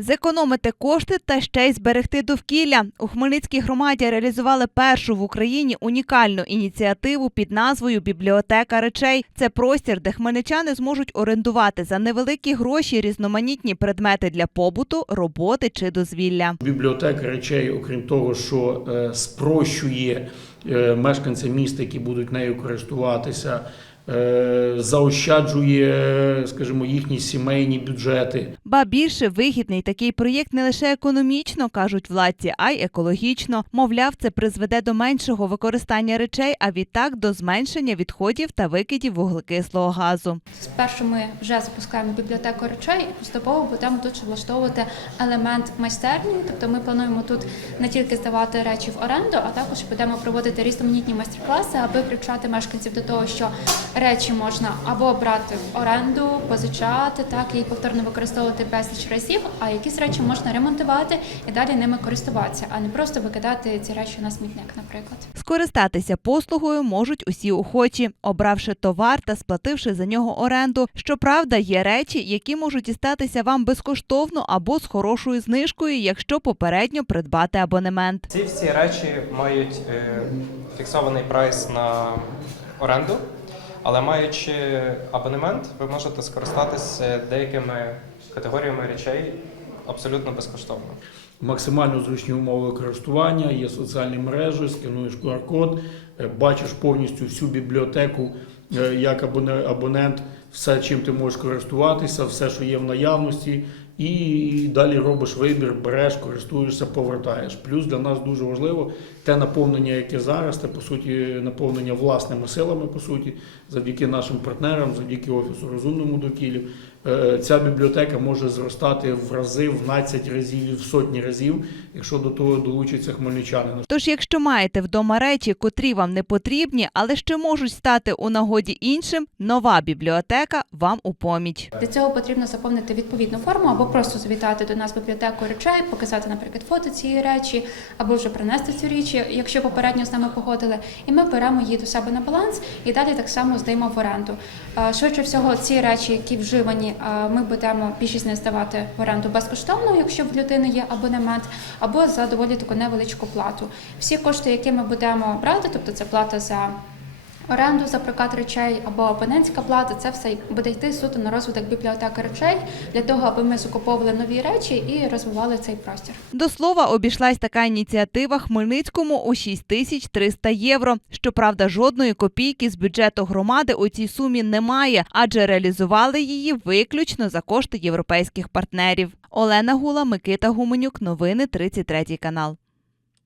Зекономити кошти та ще й зберегти довкілля. У Хмельницькій громаді реалізували першу в Україні унікальну ініціативу під назвою Бібліотека речей. Це простір, де хмельничани зможуть орендувати за невеликі гроші різноманітні предмети для побуту, роботи чи дозвілля. Бібліотека речей, окрім того, що е, спрощує е, мешканцям міста, які будуть нею користуватися, заощаджує, скажімо, їхні сімейні бюджети. Ба більше вигідний такий проєкт не лише економічно, кажуть владці, а й екологічно. Мовляв, це призведе до меншого використання речей, а відтак до зменшення відходів та викидів вуглекислого газу. Спершу ми вже запускаємо бібліотеку речей і поступово будемо тут влаштовувати елемент майстерні. Тобто ми плануємо тут не тільки здавати речі в оренду, а також будемо проводити різноманітні майстер-класи, аби привчати мешканців до того, що речі можна або брати в оренду, позичати, так і повторно використовувати безліч разів. А якісь речі можна ремонтувати і далі ними користуватися, а не просто викидати ці речі на смітник, наприклад. Скористатися послугою можуть усі охочі, обравши товар та сплативши за нього оренду. Щоправда, є речі, які можуть дістатися вам безкоштовно або з хорошою знижкою, якщо попередньо придбати абонемент. Ці всі речі мають е, фіксований прайс на оренду, але маючи абонемент, ви можете скористатися деякими категоріями речей абсолютно безкоштовно. Максимально зручні умови користування, є соціальні мережі, скануєш QR-код, е, бачиш повністю всю бібліотеку е, як абоне- абонент, все, чим ти можеш користуватися, все, що є в наявності, і далі робиш вибір, береш, користуєшся, повертаєш. Плюс для нас дуже важливо те наповнення, яке зараз, це по суті наповнення власними силами, по суті, завдяки нашим партнерам, завдяки офісу розумному довкіллю. Е, Ця бібліотека може зростати в рази, в 12 разів, в сотні разів, якщо до того долучаться хмельничани. Тож, якщо маєте вдома речі, котрі вам не потрібні, але ще можуть стати у нагоді іншим, нова бібліотека вам у поміч. Для цього потрібно заповнити відповідну форму або просто завітати до нас в бібліотеку речей, показати, наприклад, фото цієї речі, або вже принести цю річ, якщо попередньо з нами погодили. І ми беремо її до себе на баланс і далі так само здаємо в оренду. Швидше всього, ці речі, які вживані, ми будемо більшість не здавати в оренду безкоштовно, якщо в людини є абонемент, або за доволі таку невеличку плату. Всі кошти, які ми будемо брати, тобто це плата за оренду за прокат речей або абонентська плата, це все буде йти суто на розвиток бібліотеки речей для того, аби ми закуповували нові речі і розвивали цей простір. До слова, обійшлась така ініціатива Хмельницькому у 6300 євро. Щоправда, жодної копійки з бюджету громади у цій сумі немає, адже реалізували її виключно за кошти європейських партнерів. Олена Гула, Микита Гуменюк. Новини 33 канал.